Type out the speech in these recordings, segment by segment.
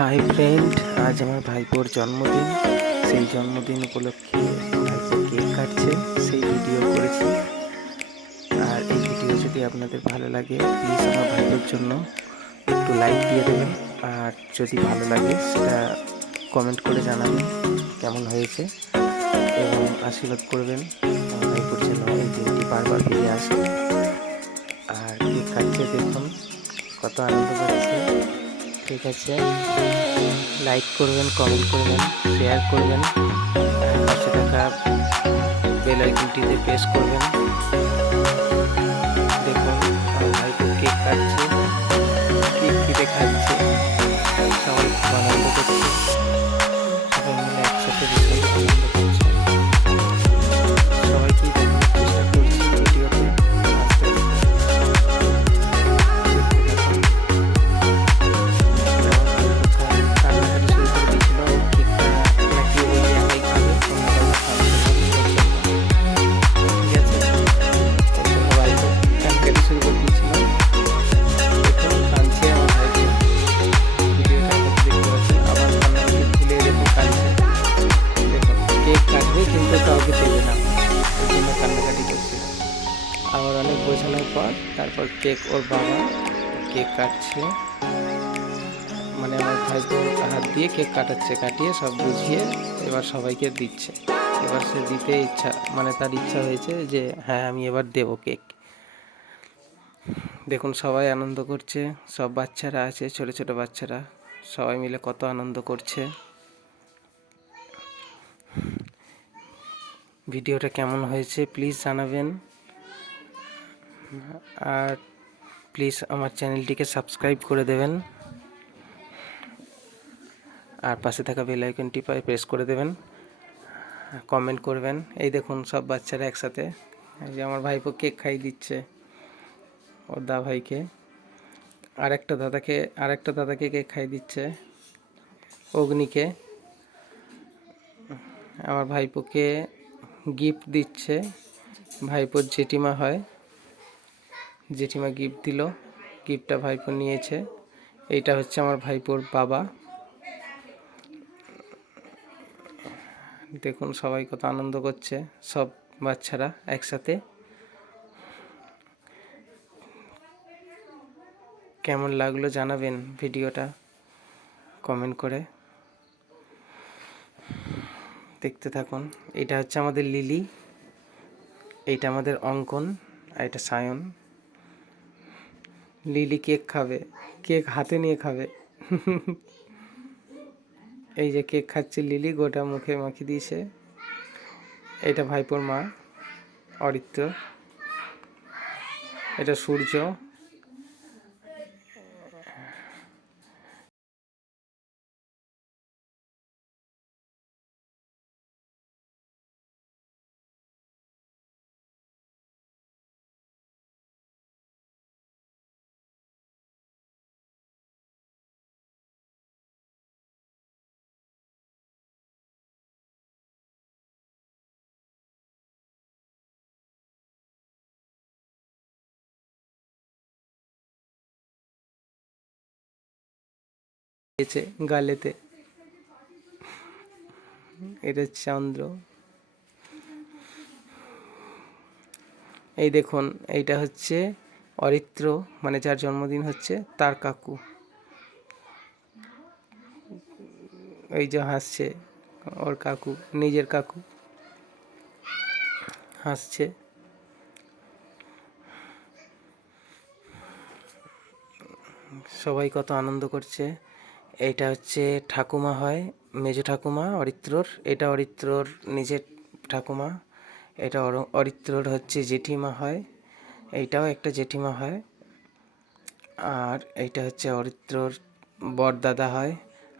Hi friend, আজ আমার ভাইপোর জন্মদিন। সেই জন্মদিন উপলক্ষে ভাইপো কেক কাটছে, সেই ভিডিও করেছি। আর এই ভিডিও যদি আপনাদের ভালো লাগে, প্লিজ আমার ভাইপোর জন্য একটু লাইক দিয়ে দেবেন। আর যদি ভালো লাগে সেটা কমেন্ট করে জানাবেন কেমন হয়েছে, এবং আশীর্বাদ করবেন আমার ভাইপোর জন্য এই দিনটি বারবার ফিরে আসে। আর কেক কাটছে, দেখুন কত আনন্দ পাচ্ছে। ঠিক আছে, লাইক করবেন, কমেন্ট করবেন, শেয়ার করবেন, আর পাশে থাকা বেল আইকনটিতে প্রেস করবেন। দেখুন আমার ভাইপো কেক কাটছে, কেক কেটে খাচ্ছে, সবাই খুব আনন্দ করছে, সবাই মিলে একসাথে ভীষণ আনন্দ করছে। সবাইকে দেখানোর চেষ্টা করছি ভিডিওতে আস্তে আস্তে। আবার অনেক বোঝানোর পর তারপর কেক ওর বাবা কেক কাটছে, মানে আমার ভাইপো হাত দিয়ে কেক কাটাচ্ছে, কাটিয়ে সব বুঝিয়ে এবার সবাইকে দিচ্ছে। এবার সে দিতে মানে তার ইচ্ছা হয়েছে যে হ্যাঁ আমি এবার দেবো কেক। দেখুন সবাই আনন্দ করছে, সব বাচ্চারা আছে, ছোট ছোট বাচ্চারা সবাই মিলে কত আনন্দ করছে। ভিডিওটা কেমন হয়েছে প্লিজ জানাবেন, আর প্লিজ আমার চ্যানেলটিকে সাবস্ক্রাইব করে দেবেন, আর পাশে থাকা বেল আইকনটি প্রেস করে দেবেন, কমেন্ট করবেন। এই দেখুন সব বাচ্চারা একসাথে, এই যে আমার ভাইপো কেক খাইয়ে দিচ্ছে ওর দা ভাইকে, আরেকটা দাদাকে কেক খাইয়ে দিচ্ছে, অগ্নিকে। আমার ভাইপোকে গিফট দিচ্ছে, ভাইপোর জেঠিমা হয়, জেঠিমা গিফট দিল, গিফটটা ভাইপো নিয়েছে। এইটা হচ্ছে আমার ভাইপোর বাবা। দেখুন সবাই কত আনন্দ করছে, সব বাচ্চারা একসাথে। কেমন লাগলো জানাবেন ভিডিওটা কমেন্ট করে। দেখতে থাকুন। এটা হচ্ছে আমাদের লিলি, এইটা আমাদের অঙ্কন, আর এটা সায়ন। লিলি কেক খাবে, কেক হাতে নিয়ে খাবে। এই যে কেক খাচ্ছে লিলি, গোটা মুখে মাখিয়ে দিয়েছে। এটা ভাইপোর মা অরিত্র, এটা সূর্য। গালেতে এটা চন্দ্র। এই দেখুন এইটা হচ্ছে অরিত্র, মানে যার জন্মদিন হচ্ছে তার কাকু। এই যে হাসছে ওর কাকু, নিজের কাকু হাসছে। সবাই কত আনন্দ করছে। এইটা হচ্ছে ঠাকুমা হয়, মেজো ঠাকুমা অরিত্রর, এটা অরিত্রর নিজের ঠাকুমা। এটা অরিত্রর হচ্ছে জেঠিমা হয়, এইটাও একটা জেঠিমা হয়। আর এইটা হচ্ছে অরিত্রর বড় দাদা হয়,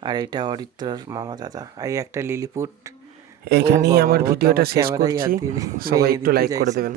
আর এইটা অরিত্রর মামা দাদা। এই একটা লিলিপুট। এইখানেই আমার ভিডিওটা শেষ করছি, সবাই একটু লাইক করে দেবেন।